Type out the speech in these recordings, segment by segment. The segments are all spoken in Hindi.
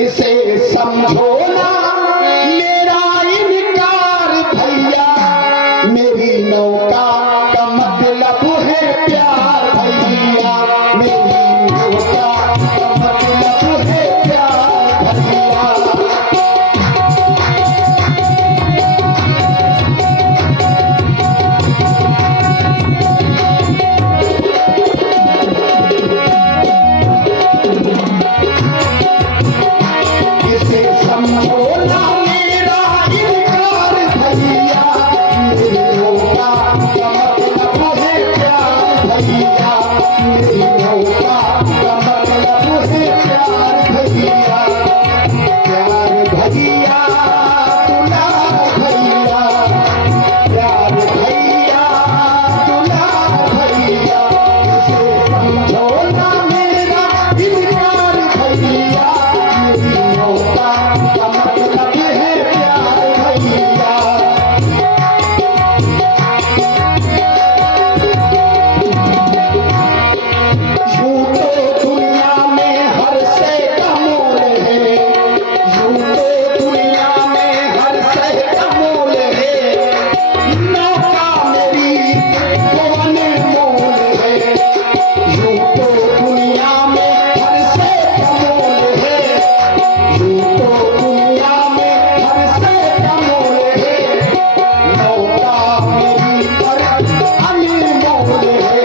इसे समझो ना मेरा इनकार भैया, मेरी नौका का मतलब है प्यार भैया, मेरी नौका का मतलब है प्यार भैया। इसे समझो ना मेरा इनकार भैया, मेरी नौका का मतलब है प्यार भैया, मेरी नौका का मतलब है प्यार भैया। प्यार भैया दुलार भैया, प्यार भैया दुलार भैया। इसे समझो ना मेरा इनकार भैया, मेरी नौका का मतलब है प्यार भैया। यूं तो दुनिया में हर शय का मोल है, यूं तो दुनिया में हर शय का मोल है, नौका मेरी तो अनमोल है। यूं तो दुनिया में हर शय का मोल है, यूं तो दुनिया में हर शय का मोल है, नौका मेरी पर अनमोल है।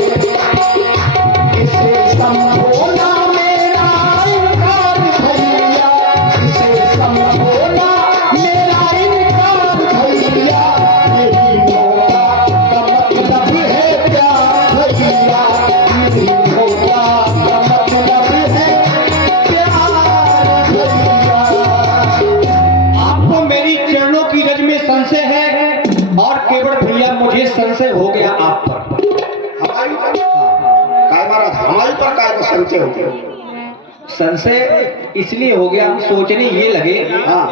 इसे समझो ना मेरा इनकार भैया, इसे समझो ना मेरा इनकार भैया, मेरी नौका का मतलब है प्यार भैया, मेरी नौका का मतलब है प्यार भैया। आपको मेरी चरणों की रज में संशय है और केवल भैया मुझे संशय हो गया आप पर। हमारी पर काय महाराज, हमारी पर काय का संशय हो गया? संशय इसलिए हो गया, हम सोचने ये लगे हाँ,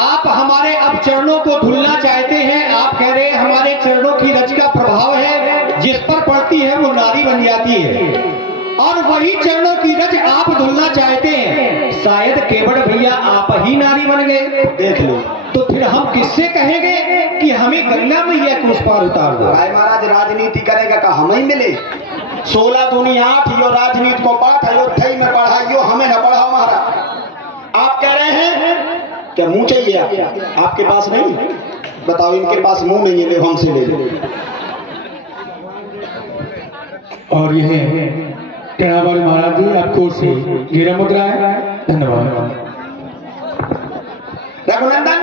आप हमारे अब चरणों को धुलना चाहते हैं। आप कह रहे हैं हमारे चरणों की रज का प्रभाव है, जिस पर पड़ती है वो नारी बन जाती है, और वही चरणों की रज आप धुलना चाहते हैं। शायद केवट भैया आप ही नारी बन गए, देख लो। तो फिर हम किससे कहेंगे कि हमें गंगा मैया को उस पार उतार दो? काय महाराज राजनीति करेगा का हमें ही मिले? 16 दूनी 8 यो राजनीति को पाठ अयोध्या में पढ़ाइयो, हमें न पढ़ाओ महाराज। आप कह रहे हैं क्या मुंह चाहिए आपके पास नहीं? बताओ, इनके पास मुंह नहीं है, ले हमसे ले लो। और यह टेढ़ाबाई महाराज जी आपको से हीरा मुद्रा है। धन्यवाद। रघुनंदन,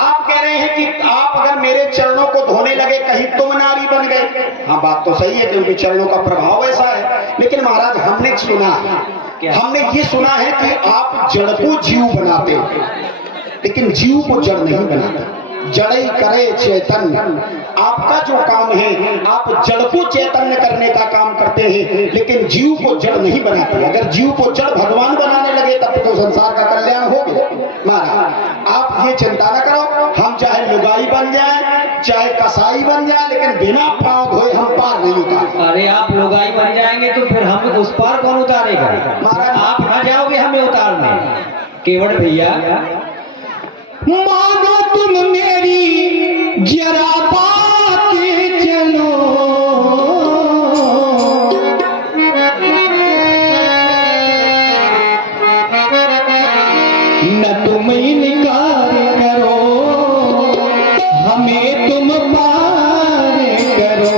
आप कह रहे हैं कि आप अगर मेरे चरणों को धोने लगे कहीं तुम नारी बन गए। हाँ, बात तो सही है क्योंकि चरणों का प्रभाव ऐसा है, लेकिन महाराज हमने सुना है, हमने ये सुना है कि आप जड़ को जीव बनाते हो, लेकिन जीव को जड़ नहीं बनाते। जड़ई करे चैतन्य, आपका जो काम है आप जड़ को चैतन्य करने का काम करते हैं, लेकिन जीव को जड़ नहीं बनाते। अगर जीव को जड़ भगवान बनाने लगे तब तो संसार का कल्याण हो गया। महाराज आप ये चिंता न करो, हम चाहे लुगाई बन जाए चाहे कसाई बन जाए, लेकिन बिना पांव धोए हम पार नहीं उतार। अरे आप लुगाई बन जाएंगे तो फिर हम उस पार कौन उतारेगा? महाराज आप ना जाओगे हमें उतारने। केवट भैया मानो तुम मेरी जरा बातें चलो, न तुम इनकार करो, हमें तुम पार करो।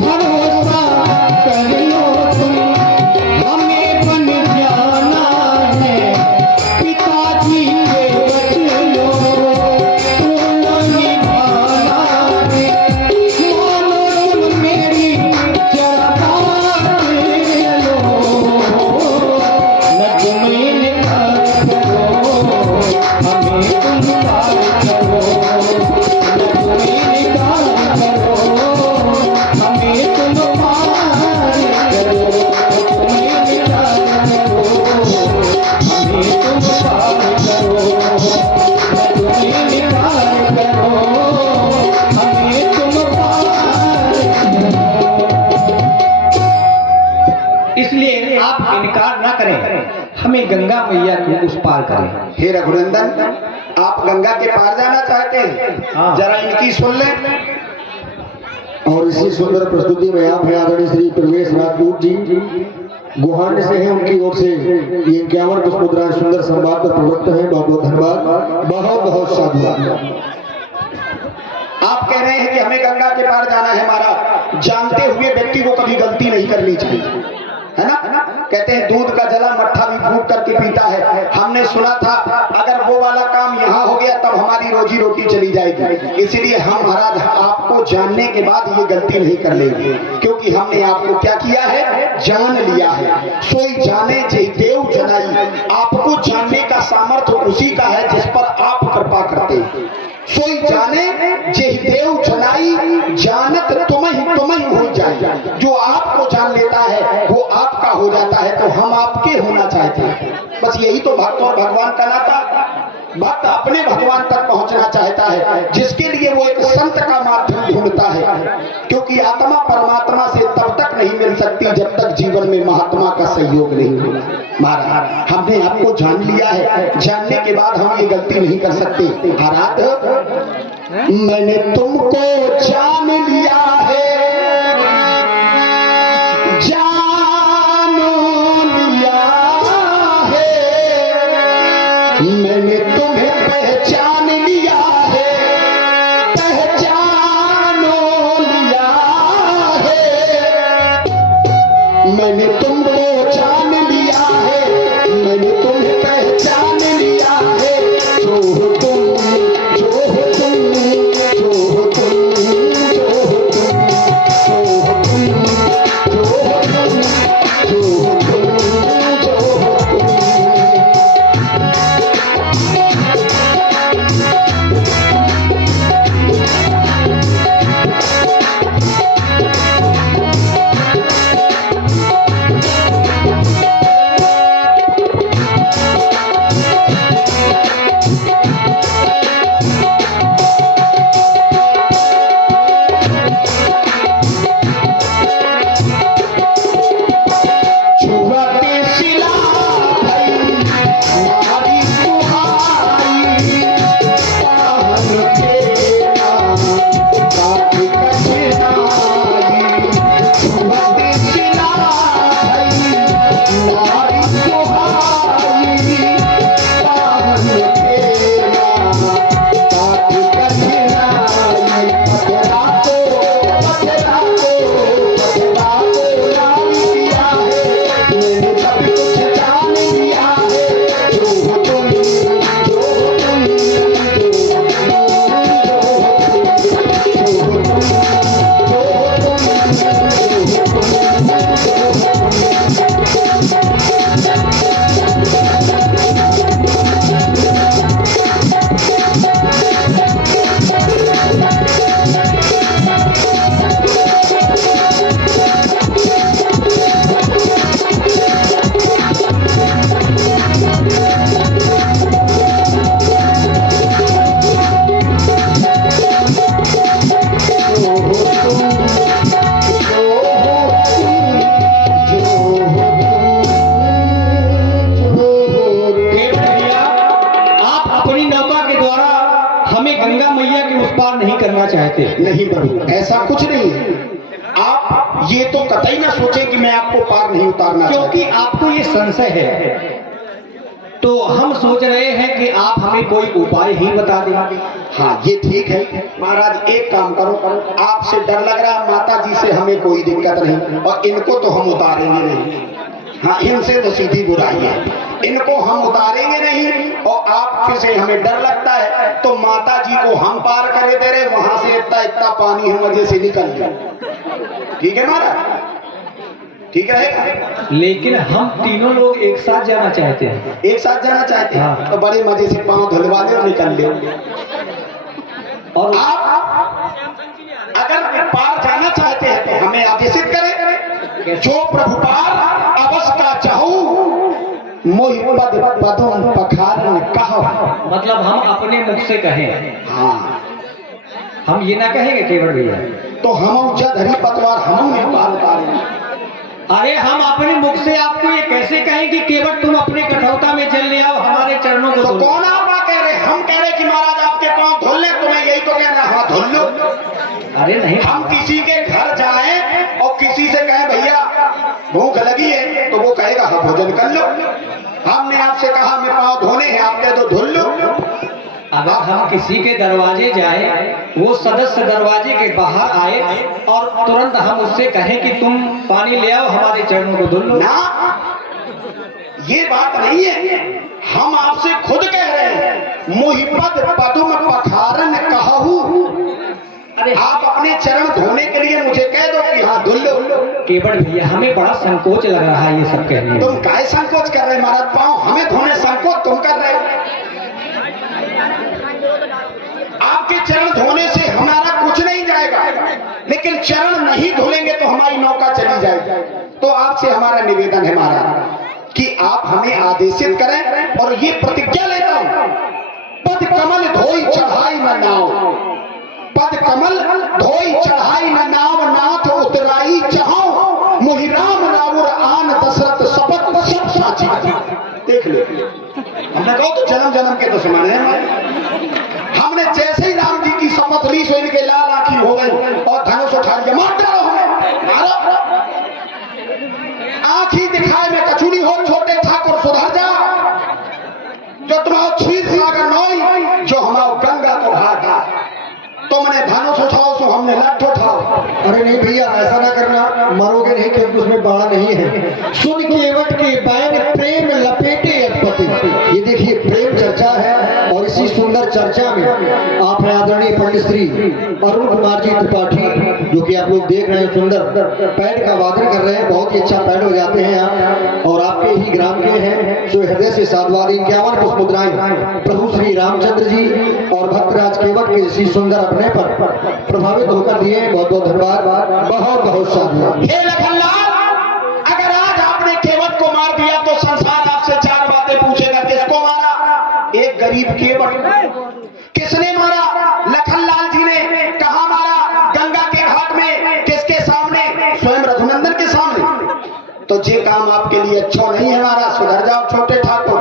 भरोसा कर लो तुम, हमें बन जाना है। गंगा मैया को उस पार करें। हे रघुनंदन, आप गंगा के पार जाना चाहते हैं? हाँ। जरा इनकी सुन लें। और इसी सुंदर प्रस्तुति में आप हैं आदरणीय श्री प्रवेश राजपूत जी गुहान से हैं, उनकी ओर से ये 51 पुष्प मुद्राएं सुंदर संवाद पर प्रवृत्त हैं। बहुत बहुत धन्यवाद, बहुत बहुत साधुवाद। आप कह रहे हैं कि हमें गंगा के पार जाना है। हमारा जानते हुए व्यक्ति को कभी गलती नहीं करनी चाहिए, है ना? कहते हैं दूध का जला मट्ठा भी फूंक करके पीता है। हमने सुना था अगर वो वाला काम यहाँ हो गया तब हमारी रोजी रोटी चली जाएगी। इसलिए हम महाराज आपको जानने के बाद ये गलती नहीं कर लेंगे, क्योंकि हमने आपको क्या किया है? जान लिया है। सोई जाने जे देव जनाई। आपको जानने का सामर्थ्य उसी का है जिस पर आप कृपा करते हैं। सोई जाने जे देव जनाई, जानत तुम ही हो जाए। जो आपको जान लेता है वो आपका हो जाता है, तो हम आपके होना चाहते हैं। बस यही तो भक्त और भगवान का नाता। भक्त अपने भगवान तक पहुंचना चाहता है, जिसके लिए वो एक संत का माध्यम ढूंढता है, क्योंकि आत्मा परमात्मा से तब तक नहीं मिल सकती जब तक जीवन में महात्मा का सहयोग नहीं होगा। महाराज हमने आपको जान लिया है, जानने के बाद हम ये गलती नहीं कर सकते। महाराज मैंने तुमको जान लिया है, जान लिया है, मैंने तुम्हें पहचान लिया है, पहचान लिया है। मैंने तुमको जान लिया है, मैंने तुम्हें पहचान लिया है। जो हो तुम, जो हो तुम, जो हो तुम, जो हो तुम, जो हो तुम, जो हो तुम, जो हो तुम, जो हो तुम। चाहते नहीं प्रभु, ऐसा कुछ नहीं है। आप ये तो कतई ना सोचें कि मैं आपको पार नहीं उतारना, क्योंकि आपको ये संशय है, तो हम सोच रहे हैं कि आप हमें कोई उपाय ही बता दें। हाँ ये ठीक है महाराज, एक काम करो, आपसे डर लग रहा है, माता जी से हमें कोई दिक्कत नहीं, और इनको तो हम उतारेंगे नहीं। हाँ इनसे तो सीधी बुराई है, इनको हम उतारेंगे नहीं। और आप से हमें डर लगता है तो माता जी को हम पार करे दे रहे, वहां से इतना इतना पानी हम वजह से निकल जाए। ठीक है महाराज, ठीक रहेगा। लेकिन हम तीनों लोग एक साथ जाना चाहते हैं। एक साथ जाना चाहते हैं? हाँ। तो बड़े मजे से पांव धुलवा ले और निकल ले। और आप अगर पार जाना चाहते हैं तो हमें आदेशित करें, जो प्रभु पार अवस्था चाहूं मोहि पद पदों पखारन कहो। मतलब हम अपने मुख से कहें, हाँ हम ये ना कहेंगे केवल भैया तो हम जद हरि पतवार हम पार उतारेंगे। अरे हम अपने मुख से आपको ये कैसे कहें कि केवट तुम अपने कठौता में जल ले आओ, हमारे चरणों को तो धो लो। कौन आप कह रहे? हम कह रहे कि महाराज आपके पांव धुल ले, तुम्हें यही तो कहना, हाँ धुल लो। अरे नहीं, हम किसी के घर जाएं और किसी से कहें भैया भूख लगी है, तो वो कहेगा हाँ भोजन कर लो। हमने आपसे कहा हमें पांव धोने हैं, आप कह दो धुल लो। अगर हम किसी के दरवाजे जाए, वो सदस्य दरवाजे के बाहर आए और तुरंत हम उससे कहें कि तुम पानी ले आओ, हमारे चरणों को धुल लो। ना, ये बात नहीं है। हम आपसे खुद कह रहे हैं मुहिपद पदुम पखारन कहूँ। अरे आप अपने चरण धोने के लिए मुझे कह दो कि हाँ धुल लो। केवट भैया, हमें बड़ा संकोच लग रहा है ये सब कहने में। तुम काहे संकोच कर रहे हैं महाराज? पाँव हमें धोने संकोच तुम कर रहे हो। आपके चरण धोने से हमारा कुछ नहीं जाएगा, लेकिन चरण नहीं धुलेंगे तो हमारी नौका चली जाएगी। तो आपसे हमारा निवेदन है महाराज कि आप हमें आदेशित करें और ये प्रतिज्ञा लेता हूं, पद कमल धोई चढ़ाई न नाव, पद कमल धोई चढ़ाई न नाव, नाथ उतराई चाहो मोहि राम रावुर आन दशरथ शपथ सब साची। देख ले, हमने कहा तो जन्म जन्म के दुश्मन है हमारे। हमने जैसे ही राम जी की शपथ ली सो इनके लाल आंखी हो गई और धनुष उठा लिया। मार डालो हमें, मारो। आंखी दिखाए में कचूरी हो, छोटे ठाकुर सुधर जा। जो तुम्हारा क्षीर सागर नोई, जो हमारा गंगा को भागा। तुमने धनुष उठाओ सो हमने लठ उठाओ। अरे नहीं भैया, ऐसा ना करना, मरोगे नहीं क्योंकि उसमें बाढ़ नहीं है। सुन केवट के बैन प्रेम लपेटे अटपटे। ये देखिए प्रेम चर्चा है और इसी सुंदर चर्चा में आप आदरणीय पंडित श्री अरुण कुमार जी त्रिपाठी, जो कि आप लोग देख रहे हैं, सुंदर पैड का वादन कर रहे हैं। बहुत ही अच्छा पैड हो जाते हैं आप, और आपके ही ग्राम के हैं, जो हृदय से साधुवाद 51 पुष्प मुद्राएं प्रभु श्री रामचंद्र जी और भक्तराज केवट के इसी सुंदर अपने पर प्रभावित होकर दिए। बहुत बहुत धन्यवाद, बहुत बहुत साधुवाद। हे लखनलाल, अगर आज आपने केवट को मार दिया तो संसार आपसे चार बातें पूछेगा। किसको मारा? एक गरीब केवट। किसने मारा? लखनलाल जी ने। कहा मारा? गंगा के घाट में। किसके सामने? स्वयं रघुनंदन के सामने। तो ये काम आपके लिए अच्छा नहीं है महाराज, सुधर जाओ छोटे ठाकुर।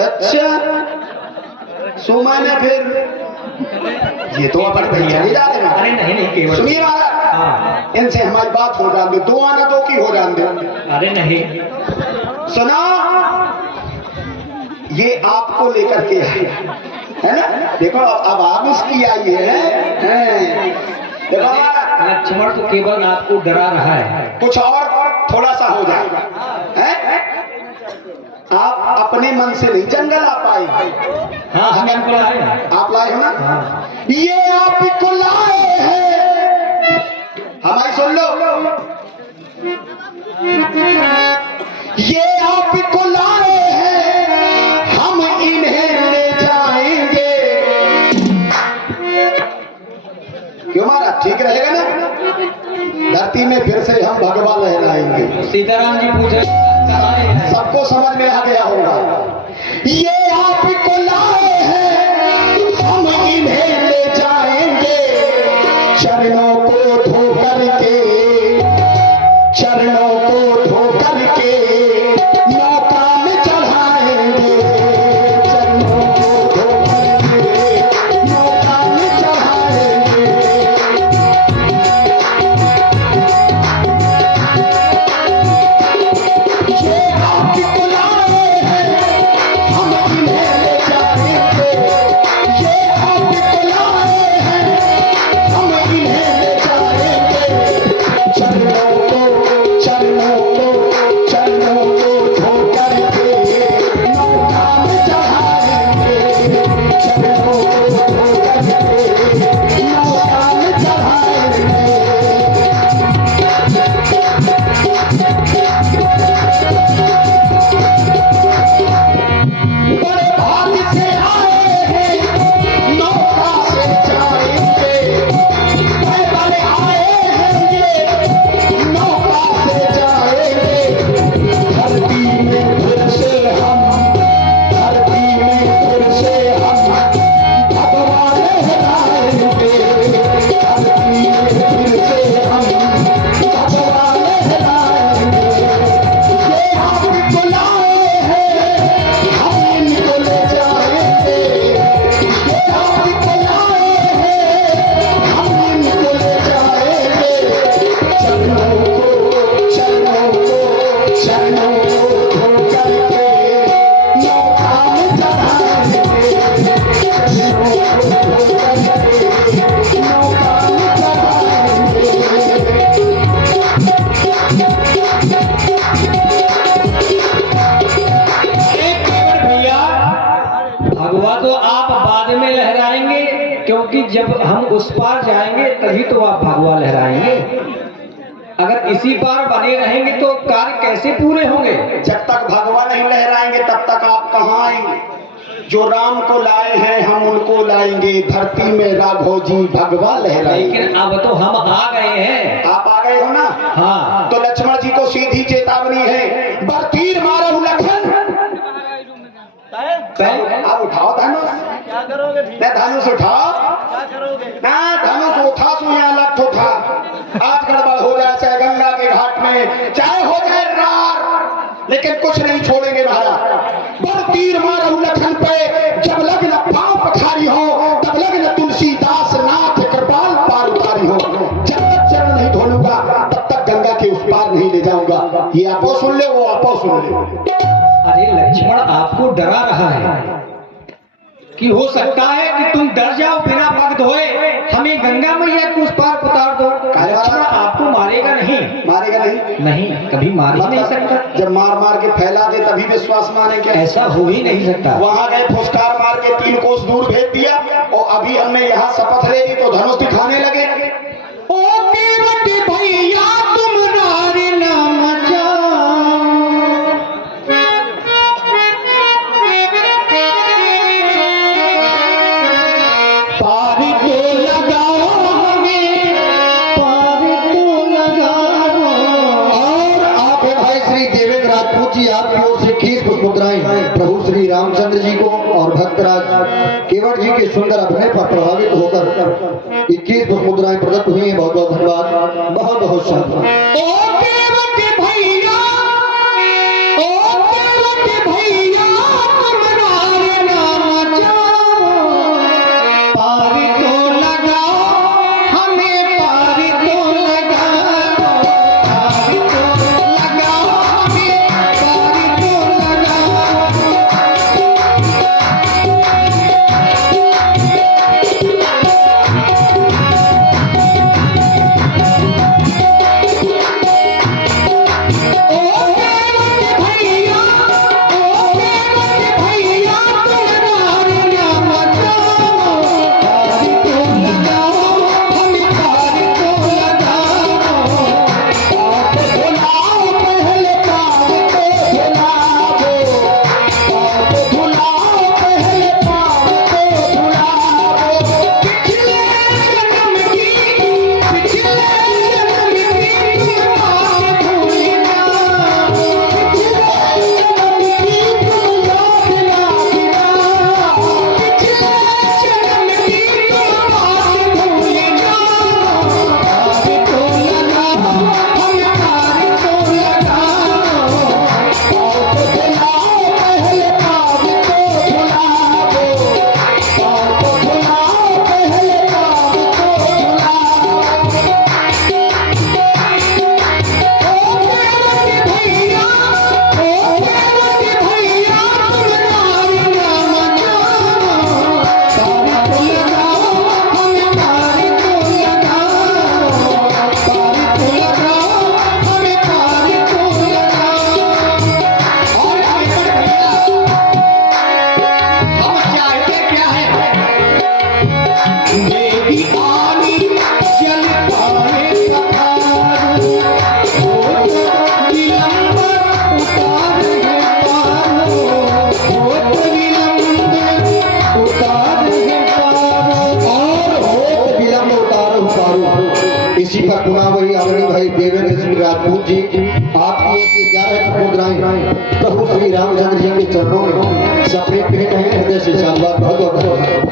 अच्छा सुमाने फिर ये तो अपन चले जा रहे हैं। अरे नहीं नहीं केवट, सुनिए महाराज, हाँ। इनसे हमारी बात हो जान दे, दो आना दो की हो जान दे। अरे नहीं, सुना, ये आपको लेकर के है ना। देखो अब आप इसकी आई है। देखो महाराज, लक्ष्मण तो केवल आपको डरा रहा है। कुछ और थोड़ा सा हो जाएगा है? आप अपने मन से नहीं जंगल आ पाए। हाँ, हम इनको लाए हैं। आप लाए हो ना? हाँ। ये आपको लाए हैं, हमारी सुन लो। ये आपको लाए हैं, हम इन्हें ले जाएंगे। क्यों महाराज, ठीक रहेगा ना? धरती में फिर से हम भगवान लहराएंगे। सीताराम जी पूछे सबको समझ में आ गया होगा। ये आपको लाए हैं, हम इन्हें ले जाएंगे। चरणों को धो करके, चरणों को धो करके नौका में चढ़ाएंगे। चरणों को धो करके नौका में चढ़ाएंगे। ये आपको लाए हैं, हम इन्हें ले जाएंगे। तो आप बाद में लहराएंगे, क्योंकि जब हम उस पार जाएंगे तभी तो आप भगवा लहराएंगे। अगर इसी पार बने रहेंगे तो कार्य कैसे पूरे होंगे? जब तक भगवा नहीं लहराएंगे तब तक आप कहाँ आएंगे? जो राम को लाए हैं हम उनको लाएंगे, धरती में राघव जी भगवा लहराएंगे। लेकिन अब तो हम आ गए हैं। आप आ गए हो ना? हाँ। तो लक्ष्मण जी को सीधी चेतावनी है, बर तीर मारो लखन। आप उठाओ धनुष। क्या करोगे? धनुष उठाओ क्या करोगे? ना, धनुष उठा तो यहाँ लठ उठा। आज गड़बड़ हो जाए, चाहे गंगा के घाट में, चाहे हो जाए रार, लेकिन कुछ नहीं छोड़ेंगे महाराज। बड़ तीर मारो लखन पे, जब लगन पांव पखारी हो, तब लगन तुलसीदास नाथ कृपाल पार उतारी हो। जब तक चरण नहीं धोलूंगा तब तक गंगा के उस पार नहीं ले जाऊंगा। ये आपो सुन ले, वो आपो सुन ले। अरे लक्ष्मण, आपको डरा रहा है कि हो सकता है कि तुम डर जाओ, बिना पग धोए हमें गंगा मैया को उस पार उतार दो। लक्ष्मण आपको मारेगा नहीं। मारेगा नहीं? नहीं, कभी मार ही नहीं सकता। जब मार मार के फैला दे तभी विश्वास माने क्या? ऐसा हो ही नहीं सकता। वहां गए, फुसकार मार के 3 कोस दूर भेज दिया, और अभी हमने यहाँ शपथ ले ली तो धनुष दिखाने लगे। ओ केवट भैया तुम नारी नाम आपकी ओर से 21 पुष्प मुद्राएं प्रभु श्री रामचंद्र जी को और भक्तराज केवट जी के सुंदर अभिनय पर प्रभावित होकर 21 पुष्प मुद्राएं प्रदत्त हुई हैं। बहुत बहुत धन्यवाद, बहुत बहुत शाबाश। इसी पर पुनः वही आदरणीय भाई देवेंद्र सिंह राजपूत जी आपकी ओर से 11 मुद्राएं प्रभु श्री रामचंद्र जी के चरणों में सफेद भेंट है। हृदय से शानदार बहुत बहुत धन्यवाद।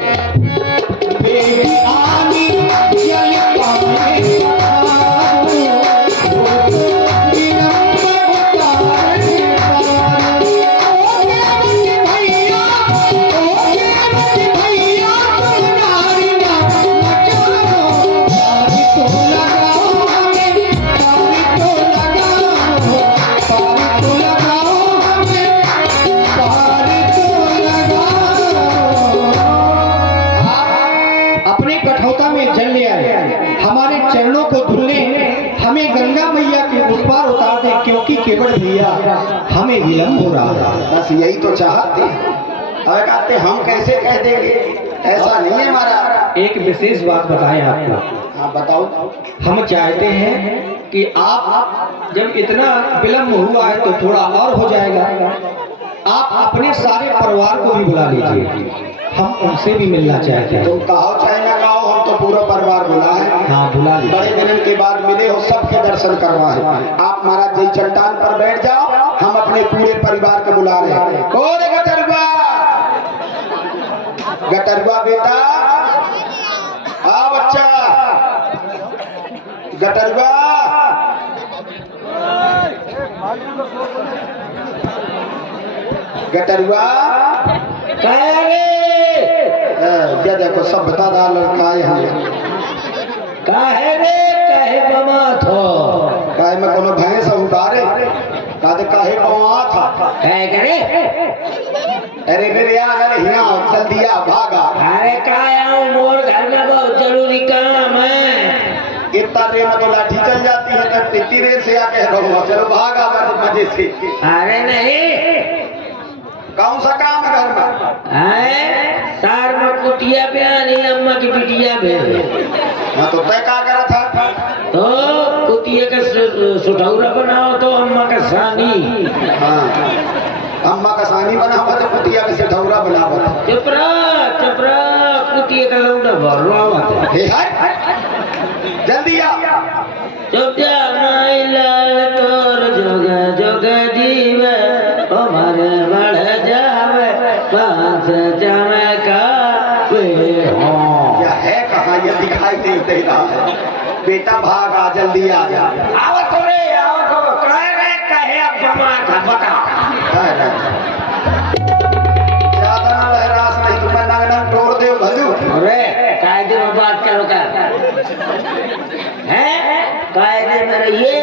चरणों को धुलने हमें गंगा मैया के उस पार उतार दे, क्योंकि केवट भैया हमें विलंब हो रहा है। बस यही तो चाहते। अरे कहते हम कैसे कह देंगे, ऐसा नहीं है हमारा। एक विशेष बात बताएं आपको। हाँ बताओ। हम चाहते हैं कि आप जब इतना विलम्ब हुआ है तो थोड़ा और हो जाएगा, आप अपने सारे परिवार को भी बुला लीजिए, हम उनसे भी मिलना चाहते हैं। तुम कहो चाहे ना कहो, हम तो पूरा परिवार बुला है। हाँ बुला लीजिए। बड़े दिन के बाद मिले हो, सबके दर्शन करवाए। आप महाराज जी चट्टान पर बैठ जाओ, हम अपने पूरे परिवार को बुला रहे हैं। कौन है गटरवा? गटरवा बेटा, आ बच्चा गटरवा। गटरवा क्या देखो सब बता दा लड़का है। काहे रे काहे बमात हो? काहे में कोनो भैंस उतारे काहे काहे बमा था काहे करे? अरे रे यार, अरे यहाँ चल दिया भागा। अरे काय आऊं, मोर घर में बहुत जरूरी काम है। इतना देर में तो लाठी चल जाती है, तब इतनी देर से आके रहो, चलो भागा मजे से। अरे नहीं, कौन सा काम है घर में? तार में कुटिया पे आनी अम्मा की बिटिया में। हाँ तो तय क्या करा था? तो कुटिया का सुठौरा बनाओ तो अम्मा का सानी। हाँ अम्मा का सानी बना हुआ तो कुटिया का सिठौरा बना हुआ। चपरा कुटिया का लौंडा भर रहा हुआ। जल्दी आ। चुप जा माई लाल तोर जोग जोग जीवे, हमारे बढ़ जावे पांच जावे का क्या है कहाँ, ये दिखाई दे रहा है। बेटा भागा, जल्दी आ जा। आओ तो रे, आओ तो कहे अब जमा था बता। ज्यादा ना लहरास नहीं, तुम्हें नंग तोड़ दे भलू। अरे कायदे में बात करो कर, हैं कायदे में रहिए।